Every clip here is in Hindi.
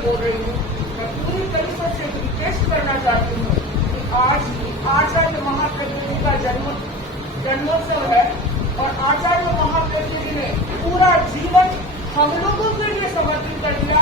बोल रही हूँ। मैं पूरी तरीके से रिक्वेस्ट करना चाहती हूँ कि आज आचार्य महाप्रज्ञ जी का जन्मोत्सव है और आचार्य महाप्रज्ञ जी ने पूरा जीवन हम लोगों के लिए समर्पित कर दिया।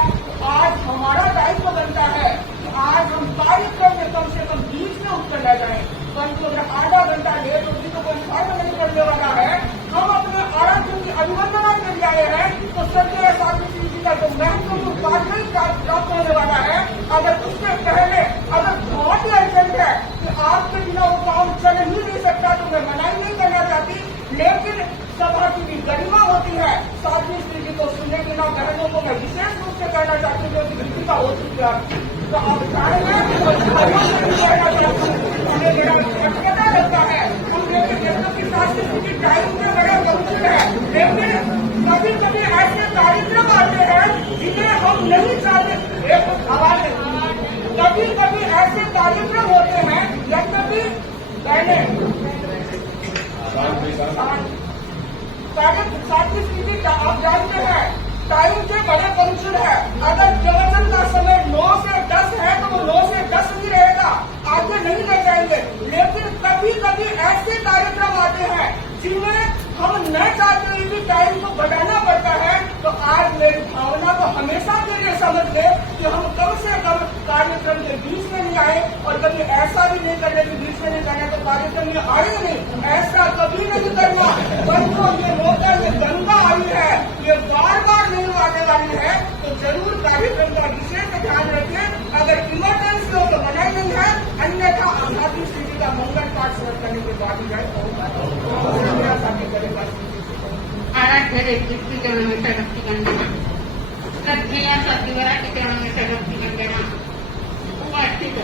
आज हमारा दायित्व बनता है कि आज हम कार्यक्रम में कम से कम बीच में उठकर न जाए, परंतु अगर आधा घंटा लेट होगी तो कोई फर्क नहीं पड़ने वाला है। हम अपने आराध्य की अभिवंदना के लिए आए हैं तो सत्य सावित्री जी का जो महत्वपूर्ण उपाधि प्राप्त होने वाला है, अगर उससे पहले अगर बहुत ही अर्जेंट है कि आपके बिना वो काम चल ही नहीं सकता तो मैं मना ही नहीं करना चाहती, लेकिन सभा की भी गरिमा होती है। सावित्री जी को सुनने के ना बहनों को मैं विशेष रूप से कहना चाहती हूँ जो कि का हो चुकी है। तो आप जानेंगे हमें पता लगता है हम लोग की सावित्री की टाइम में बड़े मुश्किल है, लेकिन कभी कभी ऐसे कार्यक्रम आते हैं जिन्हें हम नहीं चाहते। एक आवाज कभी कभी ऐसे कार्यक्रम होते हैं यद्यपि पहले साथी स्थिति आप जानते हैं टाइम से बड़े पंक्चुअल है। अगर प्रवचन का समय 9 से 10 है तो वो 9 से 10 ही रहेगा, आगे नहीं ले जाएंगे। लेकिन कभी कभी ऐसे कार्यक्रम आते हैं जिनमें हम न चाहते हुए भी टाइम को बढ़ाना पड़ता है। तो आज मेरी भावना को हमेशा के लिए समझ ले कि हम कम से कम कार्यक्रम के बीच में नहीं आए और कभी ऐसा भी नहीं करने के बीच में नहीं करना तो कार्यक्रम में आए नहीं, ऐसा कभी नहीं करना। परंतु ये मौका ये गंगा आई है, ये बार बार नहीं आने वाली है, तो जरूर कार्यक्रम का विशेष ध्यान रखें। अगर इमरजेंसी हो तो मना नहीं है, अन्यथा आजादी स्थिति का मंगल पाठ सर्व करने के बाद ही आराध्य के चरणों में शक्ति करना, श्रद्धेया सद्विवरा के चरणों में शक्ति कर देना। उपस्थित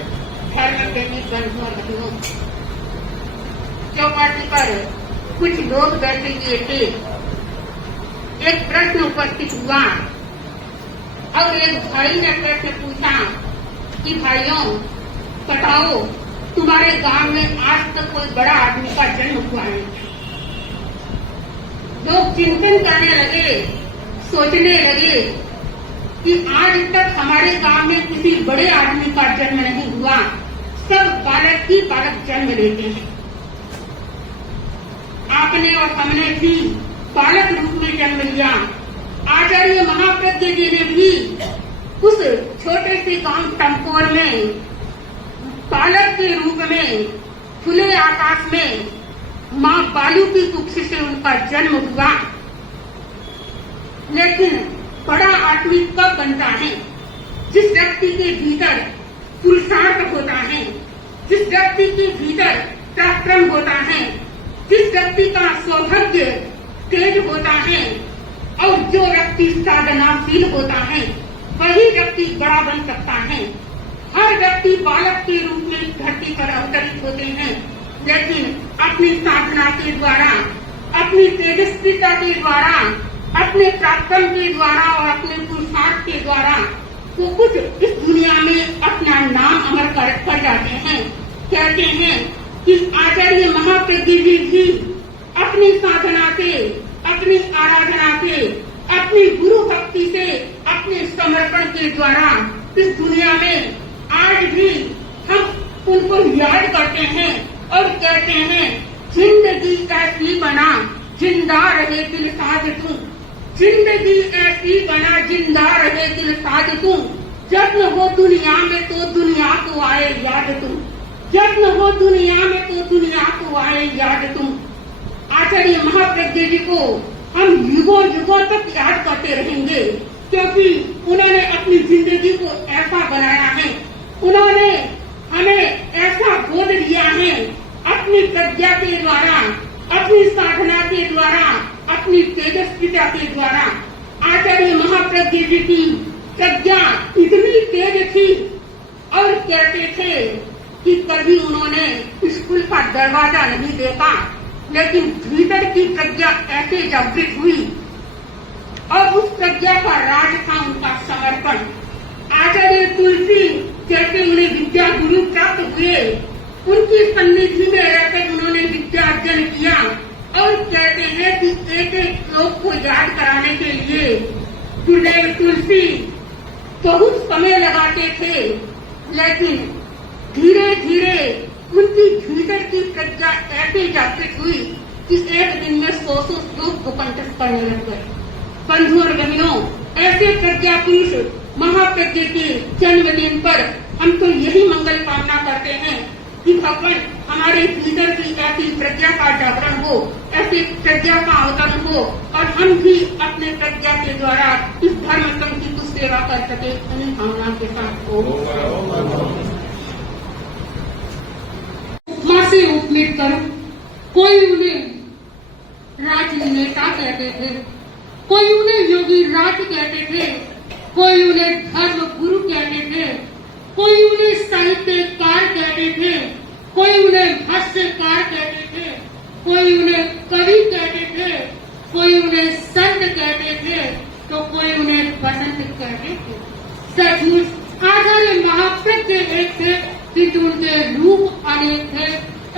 धर्म प्रेमी बंधुओं बहनों, चौपाटी पर कुछ लोग बैठे हुए थे। एक प्रश्न उपस्थित हुआ और एक भाई ने प्रश्न पूछा कि भाइयों बताओ तुम्हारे गांव में आज तक कोई बड़ा आदमी का जन्म हुआ है? लोग चिंतन करने लगे, सोचने लगे कि आज तक हमारे गांव में किसी बड़े आदमी का जन्म नहीं हुआ, सब बालक ही बालक जन्म लेते हैं। आपने और हमने भी बालक रूप में जन्म लिया। आचार्य महाप्रज्ञ जी ने भी उस छोटे से गांव टमकोर में बालक के रूप में खुले आकाश में माँ बालू की कुक्ष से उनका जन्म हुआ। लेकिन बड़ा आदमी कब बनता है? जिस व्यक्ति के भीतर पुरुषार्थ होता है, जिस व्यक्ति के भीतर पराक्रम होता है, जिस व्यक्ति का सौभाग्य तेज होता है और जो व्यक्ति साधनाशील होता है, वही व्यक्ति बड़ा बन सकता है। हर व्यक्ति बालक के रूप में धरती पर अवतरित होते हैं, लेकिन अपनी साधना के द्वारा, अपनी तेजस्विता के द्वारा, अपने पराक्रम के द्वारा और अपने पुरुषार्थ के द्वारा वो कुछ इस दुनिया में अपना नाम अमर कर जाते हैं। कहते हैं कि आचार्य महाप्रज्ञ जी भी अपनी साधना से, अपनी आराधना से, अपनी गुरु भक्ति से, अपने समर्पण के द्वारा इस दुनिया में आज भी हम उनको याद करते हैं और कहते हैं जिंदगी ऐसी बना जिंदा रहे दिल साध तू, जिंदगी ऐसी बना जिंदा रहे दिल साध तू, जब न हो दुनिया में तो दुनिया को आए याद तू, जब न हो दुनिया में तो दुनिया को आए याद तू। आचार्य महाप्रज्ञ जी को हम युगों युगों तक याद करते रहेंगे, क्योंकि उन्होंने अपनी जिंदगी को ऐसा बनाया है, उन्होंने हमें ऐसा बोध दिया है अपनी प्रज्ञा के द्वारा, अपनी साधना के द्वारा, अपनी तेजस्विता के द्वारा। आचार्य महाप्रज्ञ जी की प्रज्ञा इतनी तेज थी और कहते थे कि कभी उन्होंने स्कूल का दरवाजा नहीं देखा, लेकिन भीतर की प्रज्ञा ऐसे जागृत हुई और उस प्रज्ञा का राज था उनका समर्पण। आचार्य तुलसी जैसे उन्हें विद्या गुरु प्राप्त हुए, उनकी सन्निधि में रहकर उन्होंने विद्या अर्जन किया और कहते हैं कि एक एक श्लोक को याद कराने के लिए गुरुदेव तुलसी बहुत समय लगाते थे, लेकिन धीरे धीरे उनकी भीतर की प्रज्ञा ऐसे जागृत हुई कि एक दिन में 100 श्लोक को कंठस्थ करने लग गए। बंधु और बहनों, ऐसे प्रज्ञा पुरुष महाप्रज्ञ के जन्मदिन पर हम तो यही मंगल कामना करते हैं कि भगवान हमारे भीतर की ऐसी प्रज्ञा का जागरण हो, ऐसी प्रज्ञा का अवतरण हो और हम भी अपने प्रज्ञा के द्वारा इस धर्म संघ की कुछ सेवा कर सके, उन्हीं कामना के साथ हो। माँ से उपमित कर कोई उन्हें राजनेता कहते थे, कोई उन्हें योगी राज कहते थे, कोई उन्हें धर्म गुरु कहते थे, कोई उन्हें साहित्यकार कहते थे, कोई उन्हें भाष्यकार कहते थे, कोई उन्हें कवि कहते थे, कोई उन्हें संत कहते थे, तो कोई उन्हें बसंत कहते थे। सचमुच आचार्य महाप्रज्ञ एक थे, किंतु उनके रूप अनेक थे।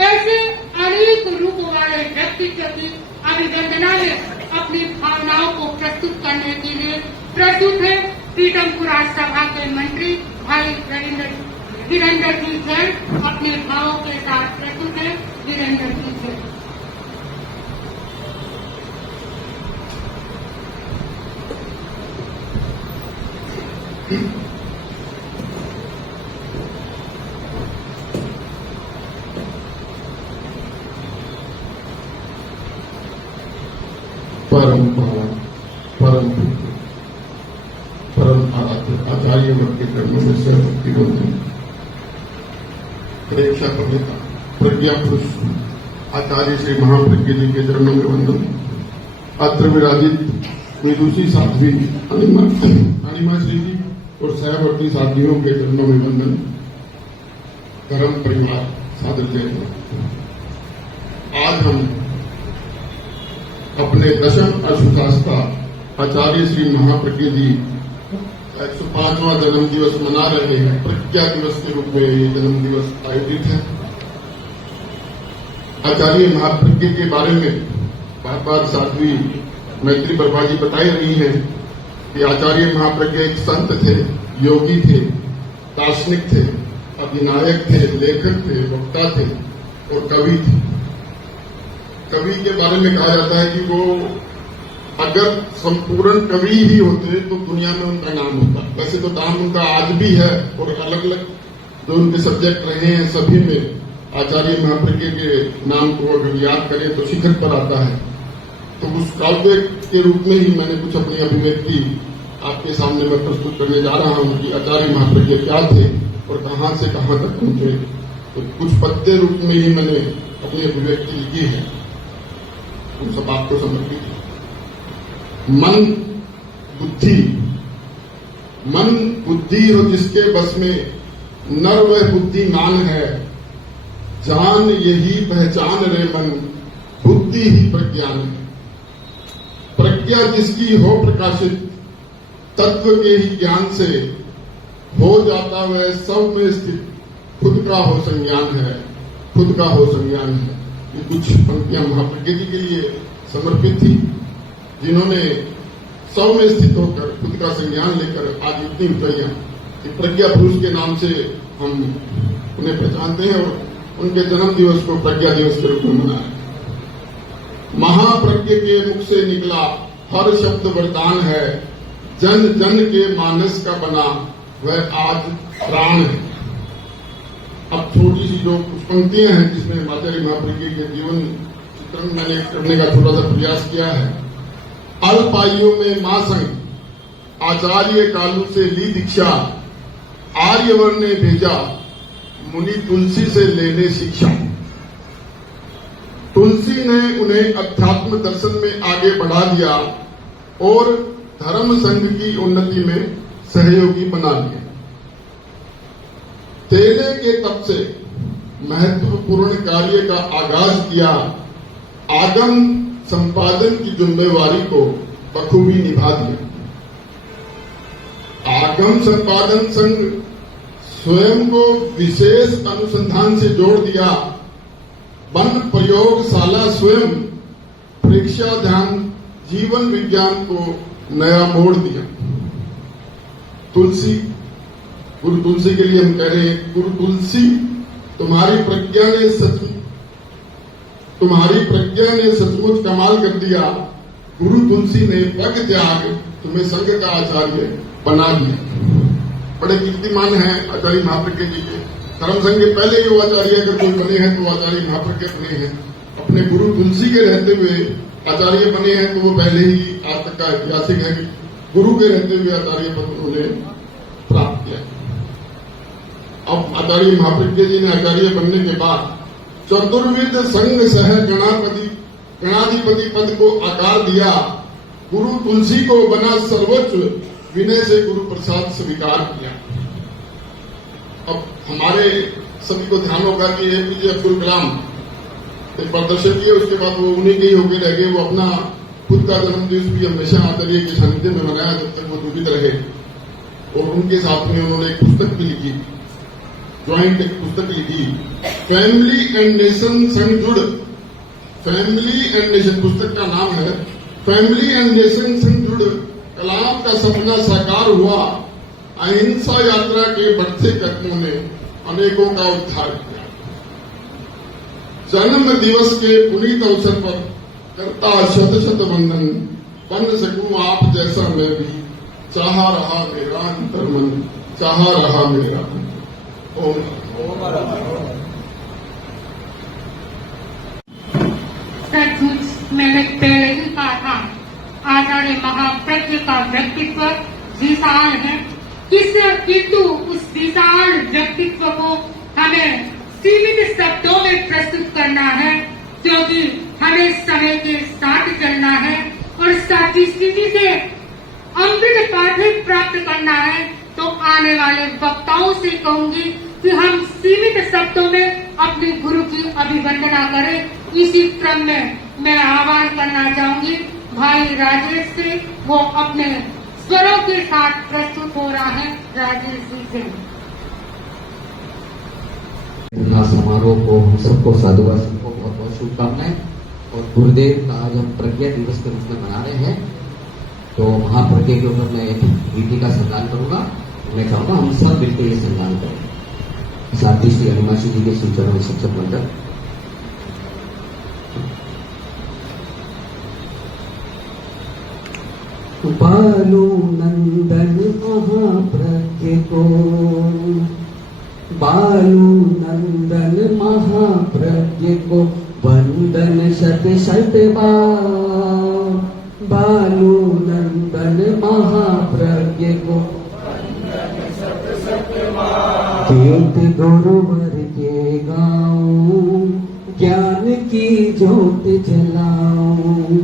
ऐसे अनेक रूप वाले व्यक्तित्व की अभिवंदना में अपनी भावनाओं को प्रस्तुत करने के लिए प्रस्तुत है पीतमपुरा सभा के मंत्री भाई वीरेंद्र जी जैन। अपने भावों के साथ प्रस्तुत है वीरेंद्र जी जैन। परम आचार्य वर्ग के कर्मों में से भक्ति बंधन परीक्षा कविता प्रज्ञा पुरुष आचार्य श्री महाप्रज्ञ जी के चरणों में वंदन। अत्र विराजित विदुषी साध्वी अनिमा श्री जी और सहवर्ती साथियों के चरणों में वंदन। धर्म परिवार सादर जय। आज हम अपने दशम अशुशास्ता आचार्य श्री महाप्रज्ञ जी 105वां जन्म दिवस मना रहे हैं। प्रज्ञा दिवस के रूप में ये जन्म दिवस आयोजित है। आचार्य महाप्रज्ञ के बारे में बार बार साध्वी मैत्री प्रभा जी बताई रही है कि आचार्य महाप्रज्ञ एक संत थे, योगी थे, दार्शनिक थे, अधिनायक थे, लेखक थे, वक्ता थे और कवि थे। कवि के बारे में कहा जाता है कि वो अगर संपूर्ण कवि ही होते तो दुनिया में उनका नाम होता। वैसे तो नाम उनका आज भी है और अलग अलग जो उनके सब्जेक्ट रहे हैं सभी में आचार्य महाप्रज्ञ के नाम को अगर याद करें तो शिखर पर आता है। तो उस काव्य के रूप में ही मैंने कुछ अपनी अभिव्यक्ति आपके सामने मैं प्रस्तुत करने जा रहा हूं कि आचार्य महाप्रज्ञ क्या थे और कहां से कहां तक पहुंचे। तो कुछ पद्य रूप में ही मैंने अपनी अभिव्यक्ति लिखी है, उन सब आपको समर्पित है। मन बुद्धि हो जिसके बस में, नर वह बुद्धिमान है, जान यही पहचान रे मन, बुद्धि ही प्रज्ञान है। प्रज्ञा जिसकी हो प्रकाशित, तत्व के ही ज्ञान से हो जाता वह सब में स्थित, खुद का हो संज्ञान है, खुद का हो संज्ञान है। ये कुछ पंक्तियां महाप्रज्ञ जी के लिए समर्पित थी, जिन्होंने सौ में स्थित होकर खुद का संज्ञान लेकर आज इतनी ऊंचाइयां प्रज्ञा पुरुष के नाम से हम उन्हें पहचानते हैं और उनके जन्म दिवस को प्रज्ञा दिवस के रूप में मनाएं। महाप्रज्ञ के मुख से निकला हर शब्द वरदान है, जन जन के मानस का बना वह आज प्राण है। अब छोटी सी जो कुछ पंक्तियां हैं जिसमें आचार्य महाप्रज्ञ के जीवन चित्रण मैंने करने का थोड़ा सा प्रयास किया है। अल्पायु में मां संग आचार्य कालू से ली दीक्षा, आर्यवर ने भेजा मुनि तुलसी से लेने शिक्षा। तुलसी ने उन्हें अध्यात्म दर्शन में आगे बढ़ा दिया और धर्म संघ की उन्नति में सहयोगी बना लिया। तेले के तप से महत्वपूर्ण कार्य का आगाज किया। आगम संपादन की जिम्मेवारी को बखूबी निभा दिया। आगम संपादन संघ स्वयं को विशेष अनुसंधान से जोड़ दिया। वन प्रयोगशाला स्वयं परीक्षा ध्यान जीवन विज्ञान को नया मोड़ दिया। तुलसी, गुरु तुलसी के लिए हम कह रहे हैं, गुरु तुलसी तुम्हारी प्रज्ञा ने सचमुच कमाल कर दिया। गुरु तुलसी ने पग त्याग तुम्हें संघ का आचार्य बना दिया। बड़े कीर्तिमान हैं आचार्य महाप्रज्ञ जी के। धर्म संघ के पहले ही वो आचार्य अगर कोई बने हैं तो आचार्य महाप्रज्ञ बने हैं। अपने गुरु तुलसी के रहते हुए आचार्य बने हैं तो वो पहले ही आज तक का ऐतिहासिक है कि गुरु के रहते हुए आचार्य पद उन्होंने प्राप्त किया। अब आचार्य महाप्रज्ञ जी ने आचार्य बनने के बाद चतुर्विद संघ सह गणाधिपति पद को आकार दिया। गुरु तुलसी को बना सर्वोच्च, विनय से गुरु प्रसाद स्वीकार किया। अब हमारे सभी को ध्यान होगा कि एपीजे अब्दुल कलाम एक प्रदर्शन किए, उसके बाद वो उन्हीं के ही होके रह गए। वो अपना खुद का जन्मदिवस भी हमेशा आचार्य के सानिध्य में मनाया जब तक वो जीवित रहे। और उनके साथ में उन्होंने एक पुस्तक भी लिखी, ज्वाइंट एक पुस्तक लिखी, फैमिली एंड नेशन संग जुड़। फैमिली एंड नेशन पुस्तक का नाम है फैमिली एंड नेशन संग जुड़। कलाम का सपना साकार हुआ। अहिंसा यात्रा के बढ़ते कदमों ने अनेकों का उद्धार किया। जन्म दिवस के पुनीत अवसर पर करता शत शत वंदन, बन सकूं आप जैसा मैं भी, चाह रहा मेरा अंतर्मन, चाह रहा मेरा ओम। सचमुच मैंने पहले ही कहा था, आचार्य महाप्रज्ञ का व्यक्तित्व विशाल है। किंतु उस विशाल व्यक्तित्व को हमें सीमित शब्दों में प्रस्तुत करना है, क्योंकि हमें समय के साथ चलना है और साथी स्थिति से अमृत पाठ्य प्राप्त करना है। तो आने वाले वक्ताओं से कहूंगी कि हम सीमित शब्दों में अपने गुरु की अभिवंदना करें। इसी क्रम में मैं आह्वान करना चाहूंगी भाई राजेश से, वो अपने स्वरों के साथ प्रस्तुत हो रहा है। राजेश जी से समारोह को हम सबको साधुवाद को बहुत बहुत शुभकामनाएं। और गुरुदेव का आज हम प्रज्ञा दिवस के रूप में मना रहे हैं, तो महाप्रज्ञा के ऊपर मैं एक गीति का सम्मान करूंगा। मैं चाहूंगा हम सब मिलकर ये सम्मान करें। साथी श्री अनिमाशी जी के सूचना में शिक्षक मंडल। बालू नंदन महाप्रज्ञ को, बालू नंदन महाप्रज्ञ को वंदन शत शत बार। बालू नंदन महाप्रज्ञ को कीर्त गुरुवर के गाऊं, ज्ञान की ज्योत जलाऊं।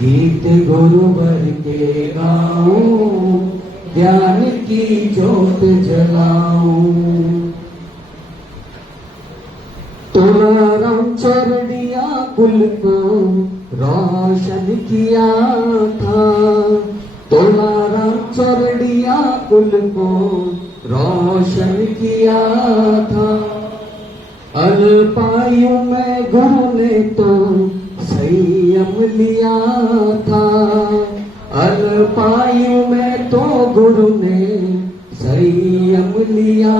गीत गुरुवर के गाऊं, ज्ञान की ज्योत जलाऊं। तुलाराम चरड़िया कुल को रोशन किया था। तुलाराम चरड़िया कुल को रोशन किया था। अल्पायु में गुरु ने तो संयम लिया था। अल्पायु में तो गुरु ने संयम लिया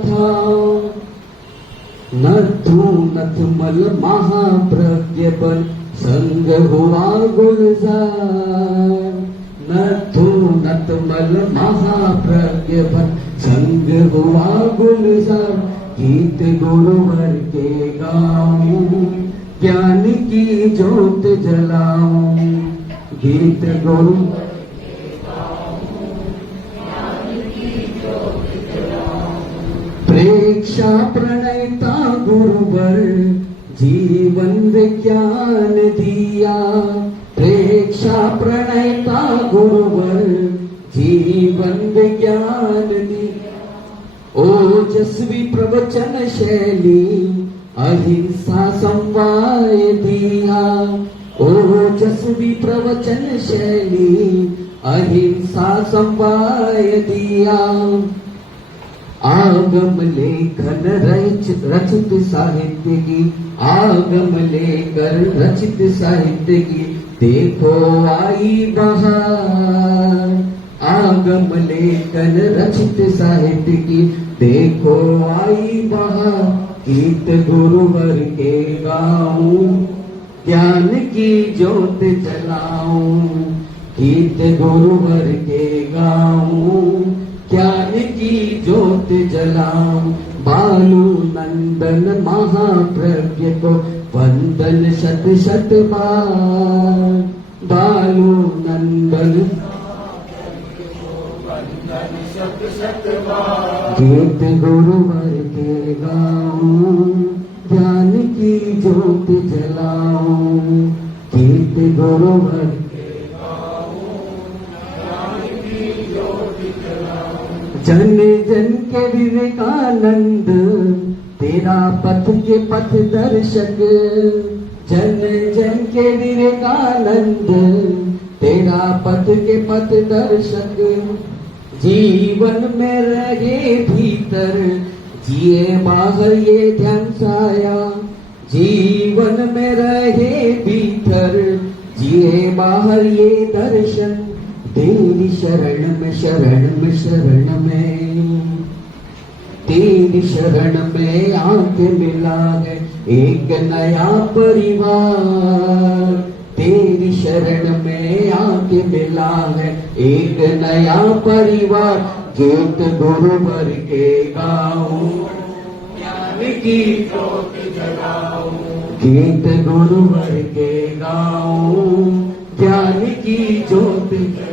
था। नथु नथमल महाप्रज्ञ बन संग हुआ गुलजार। नथु नथमल महाप्रज्ञ बन संग हुआ गुलजार। गीत गुरुवर के गाऊं, ज्ञान की ज्योत जलाऊं, गीत गुरु प्रेक्षा प्रणयता गुरुवर, जीवन विज्ञान दिया। प्रेक्षा प्रणयता गुरुवर, जीवन विज्ञान दिया। ओजस्वी प्रवचन शैली, अहिंसा संवाय दिया। ओजस्वी प्रवचन शैली, अहिंसा संवाय दिया। आगम लेखन रचित साहित्य की, आगम लेकर रचित साहित्य की, देखो आई बहार। आगम लेखन रचित साहित्य की, देखो आई बहार। गीत गुरुवर के गाऊं, ज्ञान की ज्योत जलाऊं। गीत गुरुवर के गाऊं, ज्ञान की ज्योत जलाऊं। बालू नंदन महाप्रज्ञ को वंदन शत शत बार। बालू नंदन गीत गुरुवर के गाऊं, ज्ञान की ज्योत जलाऊं। गीत गुरुवर जन जन के विवेकानंद, तेरा पथ के पथ दर्शक। जन जन के विवेकानंद, तेरा पथ के पथ दर्शक। जीवन में रहे भीतर, जिए बाहर ये ध्यान साया। जीवन में रहे भीतर, जिए बाहर ये दर्शन। तेरी शरण में शरण में शरण में, तेरी शरण में आके मिला है एक नया परिवार। तेरी शरण में आके मिला है एक नया परिवार। गीत गुरुवर के गाऊं, ज्ञान की ज्योत जलाऊं। गीत गुरुवर के गाऊं, ज्ञान की ज्योत जलाऊं।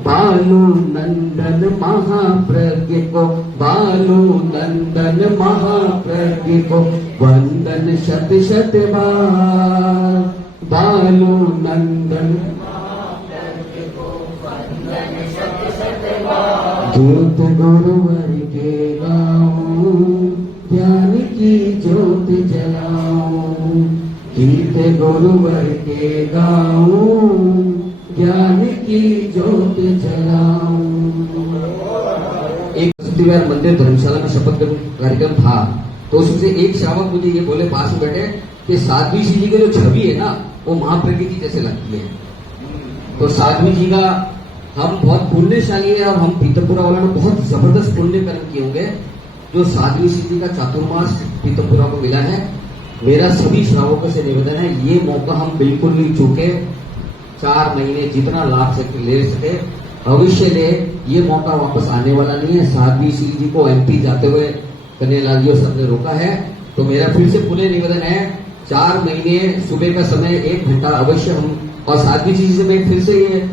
बालू नंदन महाप्रज्ञ को, बालू नंदन महाप्रज्ञ को वंदन शत शत बार। बालू नंदन महाप्रज्ञ को वंदन शत शत बार। गीत गुरुवर के गाऊं, ज्ञान की ज्योत जलाऊं। गीत गुरुवर के गाऊं, ज्ञान की ज्योत जलाऊं। एक सत्याग्रह मंदिर धर्मशाला में शपथ ग्रहण कार्यक्रम था, तो उसमें से एक श्रावक मुझे ये बोले पास में बैठे कि साध्वी जी की जो छवि है ना, वो महाप्रज्ञ जी जैसे लगती है। तो साध्वी जी का हम बहुत पुण्यशाली है, और हम पीतमपुरा वालों ने बहुत जबरदस्त पुण्य कर्म किए होंगे जो साध्वी जी का चातुर्मास पीतमपुरा को मिला है। मेरा सभी श्रावकों से निवेदन है, ये मौका हम बिल्कुल नहीं चूके। 4 महीने जितना लाभ से ले सके भविष्य ले, ये मौका वापस आने वाला नहीं है। साध्वी जी को एमपी जाते हुए कन्हैयालाल जी सर ने रोका है, तो मेरा फिर से पुनः निवेदन है, 4 महीने सुबह का समय 1 घंटा अवश्य हम, और साध्वी जी से मैं फिर से ये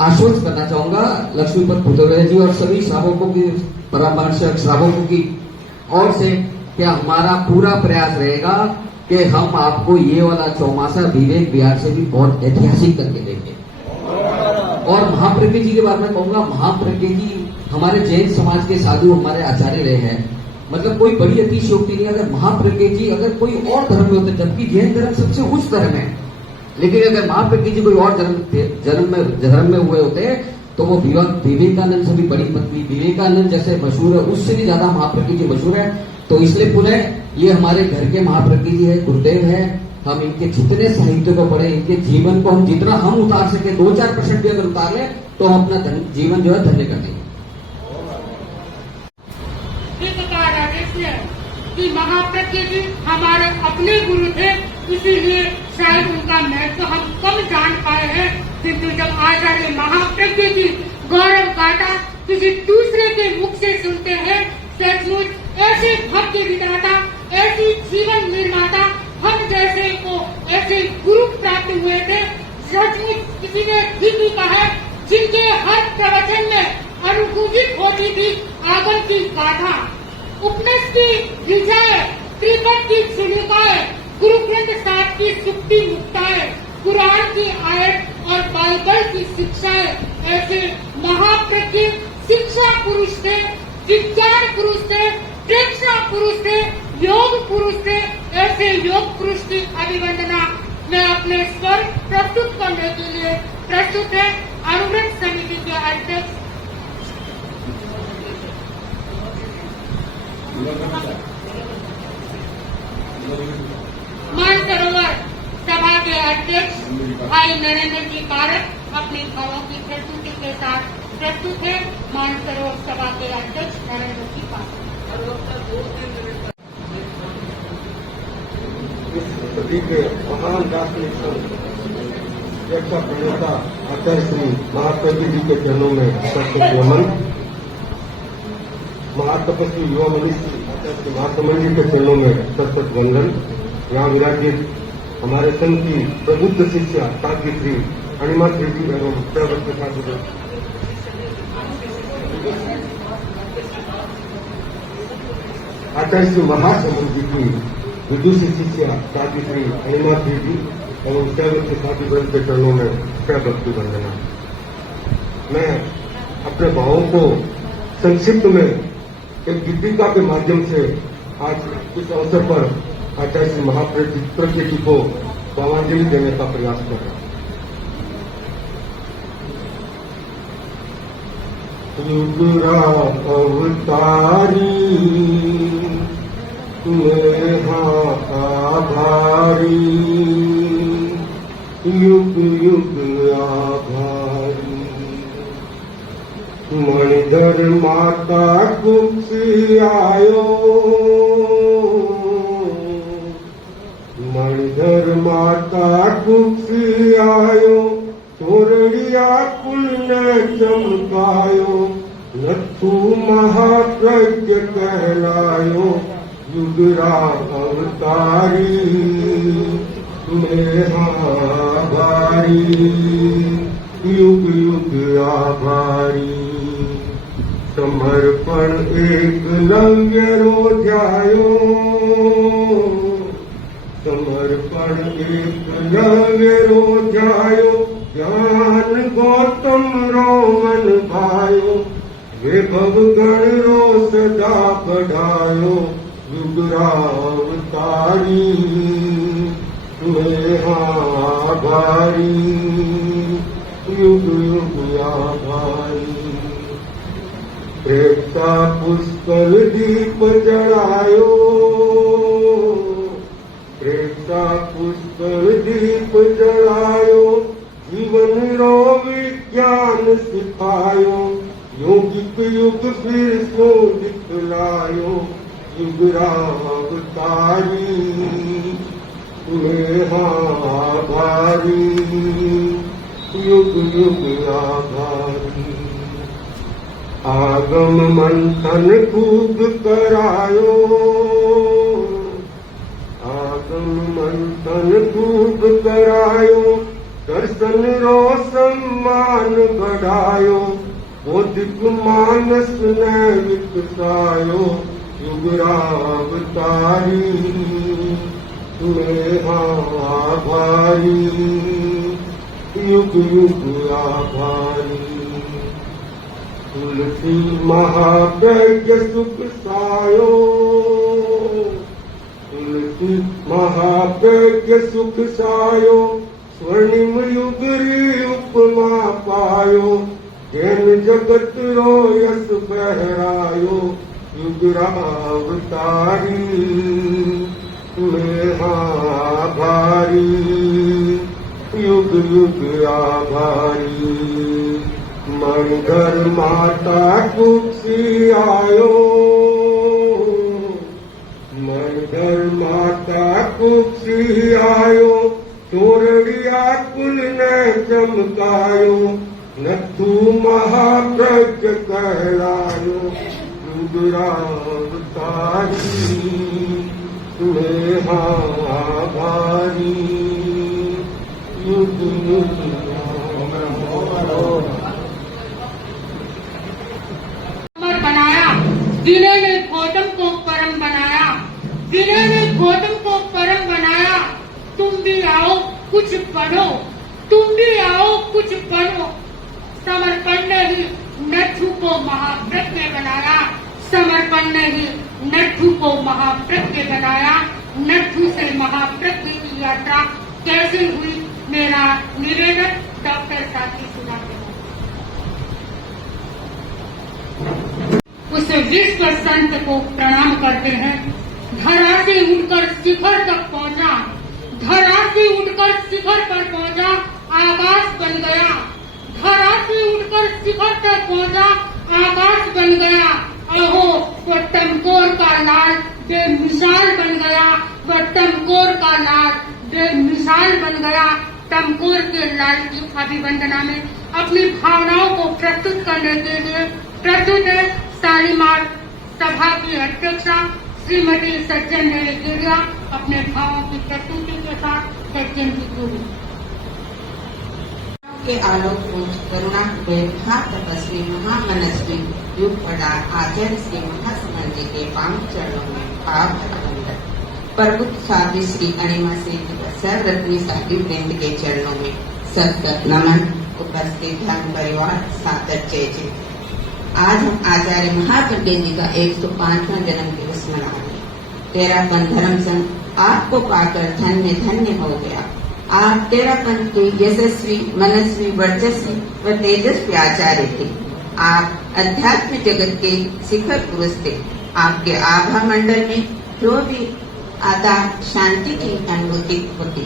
आश्वस्त करना चाहूंगा लक्ष्मीपत भूतोरे जी और सभी श्रावकों की, परामर्शक श्रावकों की ओर से, क्या हमारा पूरा प्रयास रहेगा कि हम आपको ये वाला चौमासा विवेक विहार से भी बहुत ऐतिहासिक करके देंगे। और महाप्रज्ञ जी के बारे में कहूंगा, महाप्रज्ञ जी हमारे जैन समाज के साधु, हमारे आचार्य रहे हैं। मतलब कोई बड़ी अतिशयोक्ति नहीं। अगर महाप्रज्ञ जी अगर कोई और धर्म में होते, जबकि जैन धर्म सबसे उच्च धर्म है, लेकिन अगर महाप्रज्ञ जी कोई और धर्म में हुए होते तो वो विवेकानंद से भी बड़ी पत्नी, विवेकानंद जैसे मशहूर है, उससे भी ज्यादा महाप्रज्ञ जी मशहूर है। तो इसलिए पुनः ये हमारे घर के महाप्रज्ञ जी है, गुरुदेव है। हम इनके जितने साहित्य को पढ़े, इनके जीवन को हम जितना हम उतार सके, 2-4% भी अगर उतार ले तो हम अपना जीवन जो है धन्य कर देंगे। कि महाप्रज्ञ जी हमारे अपने गुरु थे, इसीलिए शायद उनका महत्व हम कम जान पाए हैं। किंतु जब आचार्य महाप्रज्ञ जी गौरव गाथा किसी दूसरे के मुख से सुनते हैं, सचमुच ऐसे भक्त विधाता, ऐसी जीवन निर्माता हम जैसे को ऐसे गुरु प्राप्त हुए थे। सचमुच किसी ने ठीक ही कहा है, जिनके हर प्रवचन में अनुकूलित होती थी आगम की गाथा। उपनिषद की युजाएं, त्रिपद की सुनिकाएं, गुरु ग्रंथ साहब की सुक्ति मुक्ताएं, कुरान की आयत और बाइबल की शिक्षाएं ऐसे महाप्रज्ञ शिक्षा पुरुष थे, विज्ञान पुरुष थे, प्रेक्षा पुरुष थे, योग पुरुष थे। ऐसे योग पुरुष की अभिवंदना में अपने स्वर प्रस्तुत करने के लिए प्रस्तुत है अनुव्रत समिति के अध्यक्ष मानसरोवर सभा के अध्यक्ष भाई नरेंद्र जी कारक अपनी भावों की प्रस्तुति के साथ प्रस्तुत है। मानसरोवर सभा के अध्यक्ष नरेंद्र जी कारक। इस सदी के महान दार्शनिक संत शिक्षा प्रणेता आचार्य श्री महाप्रभु जी के चरणों में सत्य नमन। महातपस्वी युवा मनीषी आचार्य श्री महात्मन जी के चरणों में सत्सत वंदन। यहाँ विराजित हमारे संघ की प्रबुद्ध शिष्या साध्वी श्री अणिमा जी एवं प्रवक्त साधु आचार्य श्री महासमुद्र जी की विदुषी शिष्या साध्वी श्री अणिमा जी एवं प्रवक्त साधु ग्रंथ के चरणों में प्रभक्ति वंदना। मैं अपने भावों को संक्षिप्त में एक दीपिका के माध्यम से आज इस अवसर पर आचार्य श्री महाप्रज्ञ जी को भावांजलि देने का प्रयास कर रहा हूं। युगरा अवतारी नेहा आभारी, युग युग आभारी। मणिधर माता कुक्षी आयो, मणिधर माता कुक्षी आयो। तोरड़िया कुल ने चमकायो, नथु महाप्रज्ञ कहलायो। युगरा अवतारी मेहा भारी, युग युग आभारी। समर्पण एक लव्य रोजायो, समर्पण एक लव्य रोजायो। ज्ञान गौतम रोमन भायो, विभव गण रो सदा बढ़ायो। युगरा अवतारी मेहा भारी, युग युग आभारी। प्रेक्षा पुष्कर दीप जलायो, प्रेक्षा पुष्कर दीप जलायो। जीवन रो विज्ञान सिखायो, योगिक युग फिर सो दिखलायो। युगरा अवतारी मेहा भारी, युग युग आभारी। आगम मंथन खूब करायो, आगम मंथन खूब करायो। दर्शन रो सम्मान बढ़ायो, बौद्धिक मानस ने विकसायो। युगरा अवतारी मेहा भारी, युग युग आभारी। तुलसी महाप्रज्ञ सुख सायो, तुलसी महाप्रज्ञ सुख सायो। स्वर्णिम युगरी उपमा पायो, जैन जगत रो यश बहरायो। युगरा अवतारी मेहा भारी, युग युग आभारी। मणिधर माता कुक्षी आयो, मणिधर माता कुक्षी आयो। तोरड़िया कुल ने चमकायो, नथु महाप्रज्ञ कहलायो। युगरा अवतारी मेहा भारी, भी आओ कुछ बनो, तुम भी आओ कुछ बनो। समर्पण ने ही नट्ठू को महाप्रज्ञ बनाया, समर्पण ने ही नट्ठू को महाप्रज्ञ बनाया। नट्ठू से महाप्रज्ञ की यात्रा कैसे हुई, मेरा निवेदन डॉक्टर साथी सुनाते हैं। उस विश्व संत को प्रणाम करते हैं। धरा से उठकर शिखर तक पहुंचा, धरा से उठकर शिखर पर पहुंचा, आकाश बन गया। धरा से उठकर शिखर तक पहुंचा, आकाश बन गया। अहो वो टमकोर का लाल बेमिसाल बन गया, वो टमकोर का लाल बेमिसाल बन गया। टमकोर के लाल की अभिवंदना में अपनी भावनाओं को प्रस्तुत करने के लिए प्रस्तुत है शालीमार सभा की अध्यक्षा श्रीमती सज्जन नेगिरिया। अपने भावों की प्रस्तुति के साथ सज्जन जी गुरु के आलोक पुंज करुणा कुबेर महातपस्वी महामनस्वी युग पड़ा आचार्य श्री महासमन जी के पांव चरणों में भाव वंदन। प्रबुद्ध साध्वी श्री अणिमा श्री सर्वरत्नी साध्वी वृंद के चरणों में सतगत नमन। उपस्थित धर्म परिवार सादर जय जय। आज हम आचार्य महाप्रज्ञ जी का 105वां जन्म दिवस मना रहे हैं। तेरापन धर्म संघ आपको पाकर धन्य धन्य हो गया। आप तेरापन के यशस्वी मनस्वी वर्चस्वी व तेजस्वी आचार्य थे। आप अध्यात्म जगत के शिखर पुरुष थे। आपके आभा मंडल में जो भी आता शांति की अनुभूति होती।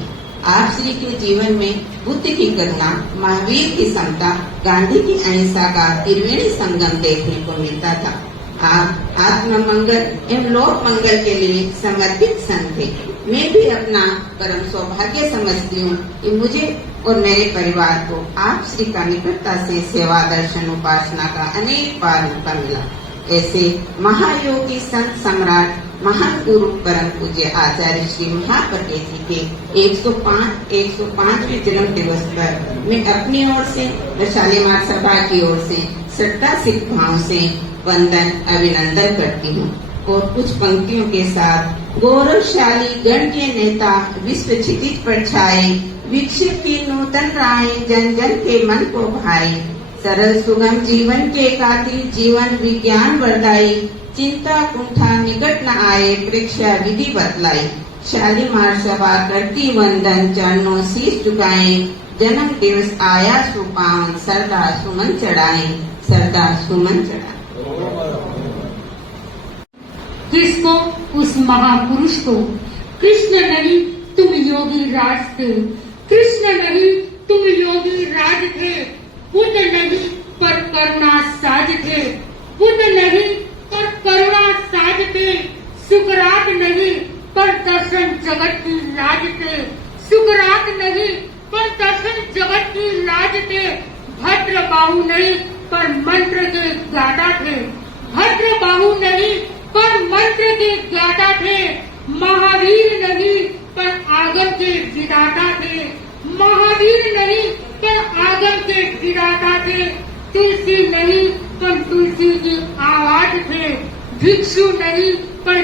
आप श्री के जीवन में बुद्ध की करुणा, महावीर की समता, गांधी की अहिंसा का त्रिवेणी संगम देखने को मिलता था। आप आत्म मंगल एवं लोक मंगल के लिए समर्पित संत थे। मैं भी अपना परम सौभाग्य समझती हूँ कि मुझे और मेरे परिवार को आप श्री का निकटता से सेवा दर्शन उपासना का अनेक बार मौका मिला। ऐसे महायोगी संत सम्राट महान गुरु परम पूज्य आचार्य श्री महाप्रज्ञ जी के 105वें जन्म दिवस पर मैं अपनी ओर से व शालीमार सभा की ओर से श्रद्धा सिद्ध भाव से वंदन अभिनंदन करती हूँ और कुछ पंक्तियों के साथ गौरवशाली गण के नेता विश्व क्षितिज पर छाए, विकसित की नूतन राय जन जन के मन को भाए। सरल सुगम जीवन के कातिल जीवन विज्ञान वर्धाई, चिंता कुंठा निकट न आए परीक्षा विधि बतलाई। शालीमार सभा करती वंदन चरणों शीश झुकाए, जन्म दिवस आया सुपावन सरदा सुमन चढ़ाए, सरदा सुमन चढ़ाए। किसको? उस महापुरुष को। कृष्ण नहीं तुम योगी राज थे, कृष्ण नहीं तुम योगी राज थे। बुद्ध नहीं पर करुणा साज थे, बुद्ध नहीं पर करुणा साज थे। सुकरात नहीं पर दर्शन जगत की लाज थे, सुकरात नहीं पर दर्शन जगत की लाज थे। भद्र बाहु नहीं पर मंत्र के गाता थे, भद्र बाहु नहीं पर मंत्र के ज्ञाता थे। महावीर नहीं पर आगम के विधाता थे, महावीर नहीं पर आगम के विधाता थे। तुलसी नहीं पर तुलसी की आवाज थे, भिक्षु नहीं पर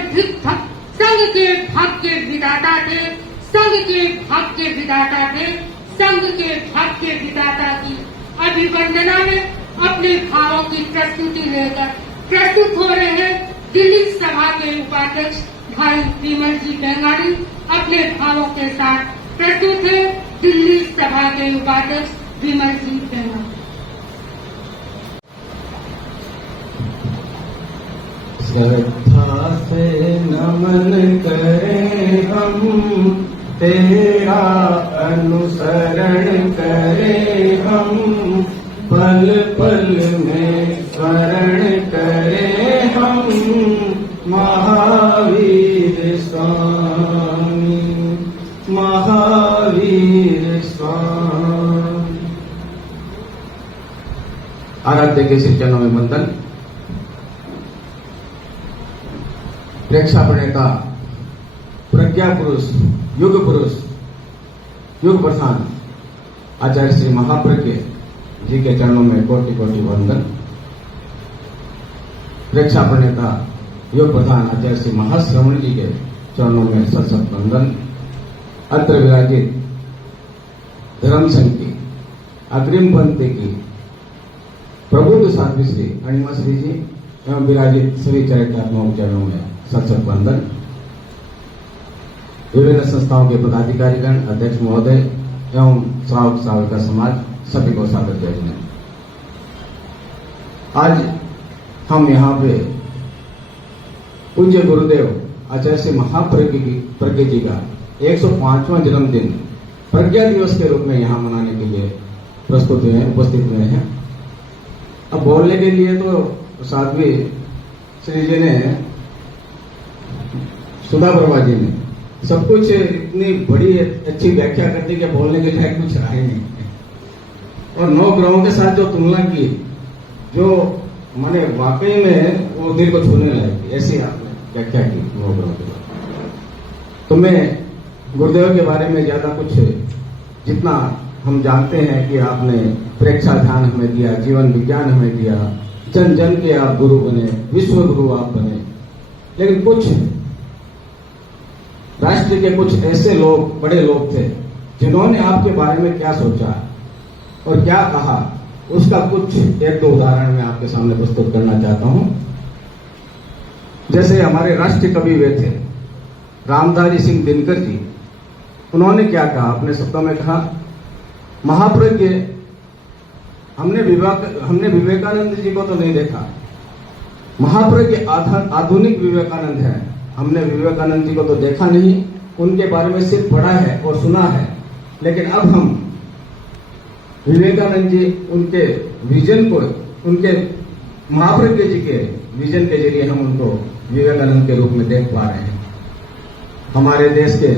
संघ के भाग्य विधाता थे, संघ के भाग्य विधाता थे, संघ के भाग्य विधाता की अभिवंदना में अपने भावों की प्रस्तुति लेकर प्रस्तुत हो रहे हैं दिल्ली सभा के उपाध्यक्ष भाई विमल जी बेंगाड़ी। अपने भावों के साथ प्रस्तुत है दिल्ली सभा के उपाध्यक्ष विमल जी बेंगाड़ी। श्रद्धा से नमन करें हम, तेरा अनुसरण करें हम, पल पल में स्मरण करें हम, महावीर स्वामी, महावीर स्वामी। आराध्य के श्री चरणों में वंदन। प्रेक्षा प्रणेता प्रज्ञा पुरुष युग प्रधान आचार्य श्री महाप्रज्ञ जी के चरणों में कोटि कोटि वंदन। प्रेक्षा प्रणेता युग प्रधान आचार्य श्री महाश्रवण जी के चरणों में सत सत वंदन। अत्र विराजित धर्म संघ की अग्रिम पंक्ति की प्रबुद्ध साध्वी श्री अणिमा श्री जी एवं विराजित सभी चरित्रात्मक चरणों में सत्संग वंदन। विभिन्न संस्थाओं के पदाधिकारीगण, अध्यक्ष महोदय एवं श्रावक श्राविका समाज सभी को सादर भेजने। आज हम यहाँ पे पूज्य गुरुदेव आचार्य श्री महाप्रज्ञ जी का 105वां जन्मदिन प्रज्ञा दिवस के रूप में यहाँ मनाने के लिए प्रस्तुत हुए हैं, उपस्थित हुए हैं। अब बोलने के लिए तो साध्वी श्री जी ने, सुधा प्रभा जी ने सब कुछ इतनी बड़ी अच्छी व्याख्या कर दी कि बोलने के लिए कुछ रहा ही नहीं। और 9 ग्रहों के साथ जो तुलना की, जो माने वाकई में वो दिल को छूने लायक, ऐसी आपने व्याख्या की 9 ग्रहों के बाद। तो मैं गुरुदेव के बारे में ज्यादा कुछ, जितना हम जानते हैं कि आपने प्रेक्षा ध्यान हमें दिया, जीवन विज्ञान हमें दिया, जन जन के आप गुरु बने, विश्व गुरु आप बने, लेकिन कुछ राष्ट्र के कुछ ऐसे लोग, बड़े लोग थे जिन्होंने आपके बारे में क्या सोचा और क्या कहा, उसका कुछ 1-2 उदाहरण मैं आपके सामने प्रस्तुत करना चाहता हूं। जैसे हमारे राष्ट्रीय कवि वे थे रामधारी सिंह दिनकर जी। उन्होंने क्या कहा, अपने शब्दों में कहा, महाप्रज्ञ हमने विवेकानंद जी को तो नहीं देखा, महाप्रज्ञ आधुनिक विवेकानंद है। हमने विवेकानंद जी को तो देखा नहीं, उनके बारे में सिर्फ पढ़ा है और सुना है, लेकिन अब हम विवेकानंद जी, उनके विजन को, उनके महाप्रज्ञ जी के विजन के जरिए हम उनको विवेकानंद के रूप में देख पा रहे हैं। हमारे देश के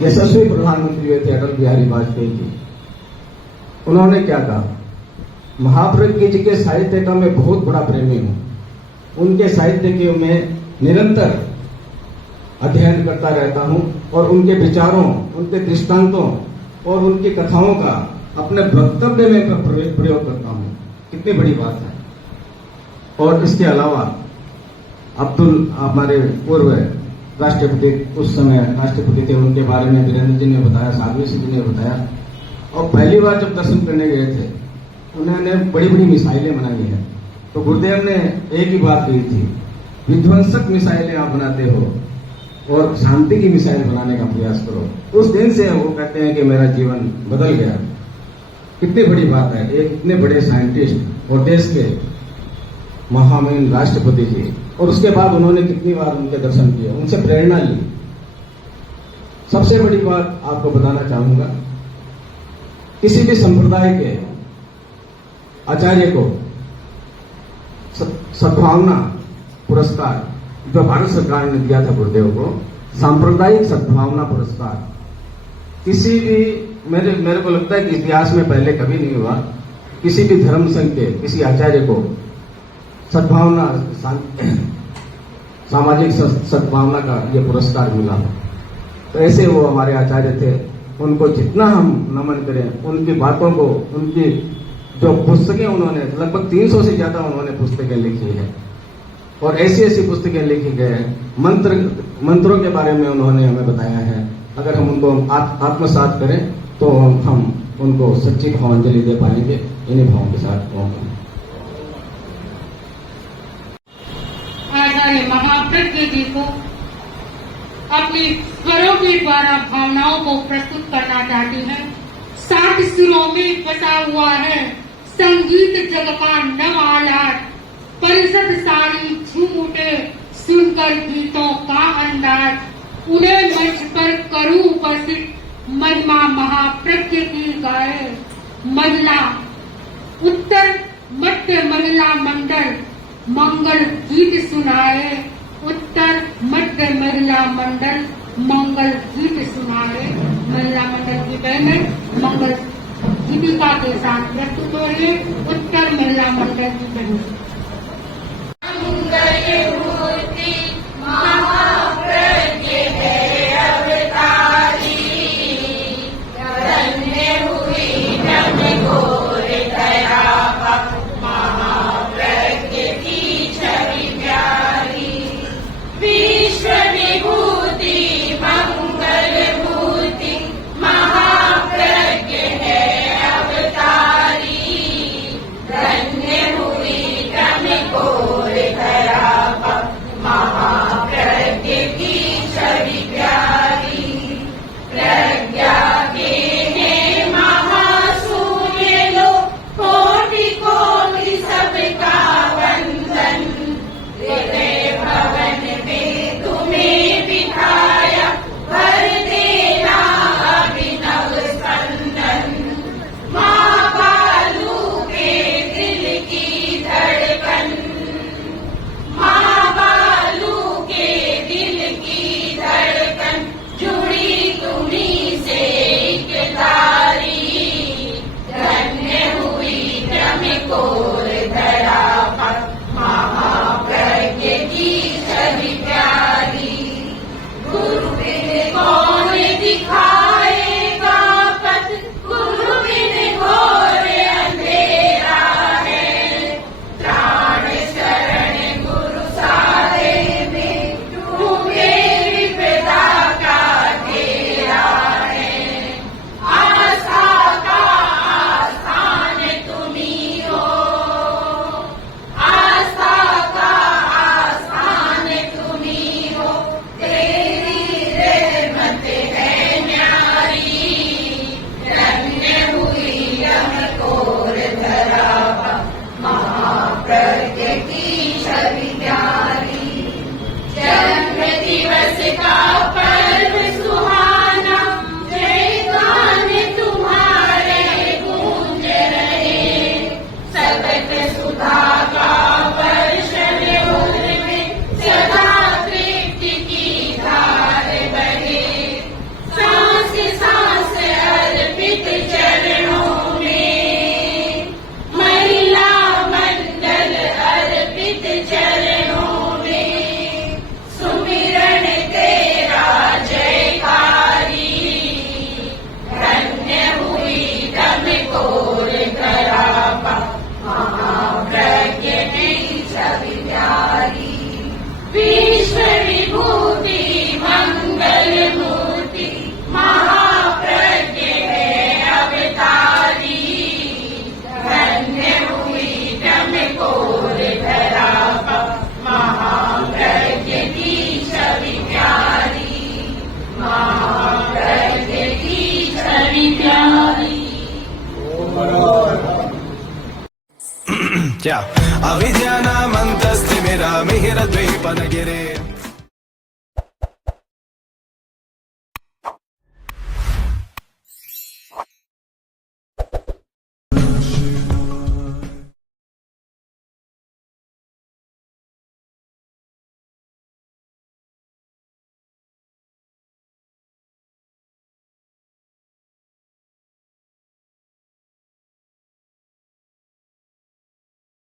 यशस्वी प्रधानमंत्री हुए थे अटल बिहारी वाजपेयी जी। उन्होंने क्या कहा, महाप्रज्ञ जी के साहित्य का मैं बहुत बड़ा प्रेमी हूं, उनके साहित्य के मैं निरंतर अध्ययन करता रहता हूं और उनके विचारों, उनके दृष्टांतों और उनकी कथाओं का अपने वक्तव्य में प्रयोग करता हूं। कितनी बड़ी बात है। और इसके अलावा हमारे पूर्व राष्ट्रपति, उस समय राष्ट्रपति थे, उनके बारे में वीरेंद्र जी ने बताया, साध्वी जी ने बताया। और पहली बार जब दर्शन करने गए थे, उन्होंने बड़ी बड़ी मिसाइलें बनाई है। तो गुरुदेव ने एक ही बात कही थी, विध्वंसक मिसाइलें आप बनाते हो और शांति की मिसाइल बनाने का प्रयास करो। उस दिन से वो कहते हैं कि मेरा जीवन बदल गया। कितनी बड़ी बात है, एक इतने बड़े साइंटिस्ट और देश के महामहिम राष्ट्रपति जी, और उसके बाद उन्होंने कितनी बार उनके दर्शन किए, उनसे प्रेरणा ली। सबसे बड़ी बात आपको बताना चाहूंगा, किसी भी संप्रदाय के आचार्य को सद्भावना पुरस्कार जो भारत सरकार ने दिया था गुरुदेव को, सांप्रदायिक सद्भावना पुरस्कार, किसी भी मेरे को लगता है कि इतिहास में पहले कभी नहीं हुआ, किसी भी धर्म संघ के किसी आचार्य को सद्भावना, सामाजिक सद्भावना का ये पुरस्कार मिला। तो ऐसे वो हमारे आचार्य थे, उनको जितना हम नमन करें, उनकी बातों को, उनकी जो पुस्तकें उन्होंने, लगभग 300 से ज्यादा उन्होंने पुस्तकें लिखी है और ऐसी ऐसी पुस्तकें लिखी गए हैं। मंत्रों के बारे में उन्होंने हमें बताया है। अगर हम उनको आत्मसात करें तो हम उनको सच्ची भावांजलि दे पाएंगे। इन्हीं भावों के साथ आचार्य महाप्रज्ञ जी को अपने स्वरों के द्वारा भावनाओं को प्रस्तुत करना चाहती हैं। 7 सुरों में बसा हुआ है संगीत जग का नव आलाप, परिषद सारी झूम उठे सुनकर गीतों का अंदाज। उन्हें मंच पर करूं उपस्थित, महिमा महाप्रज्ञ की गाए। महिला उत्तर मध्य महिला मंडल मंगल गीत सुनाए। उत्तर मध्य महिला मंडल मंगल गीत सुनाए। महिला मंडल की बहनें मंगल गीतिका के साथ प्रस्तुत हो रही है। उत्तर महिला मंडल की बहनें विश्व विभूति मंगल क्या अविद्यानामन्तस्तिमिरमिहिरद्वीपनगिरे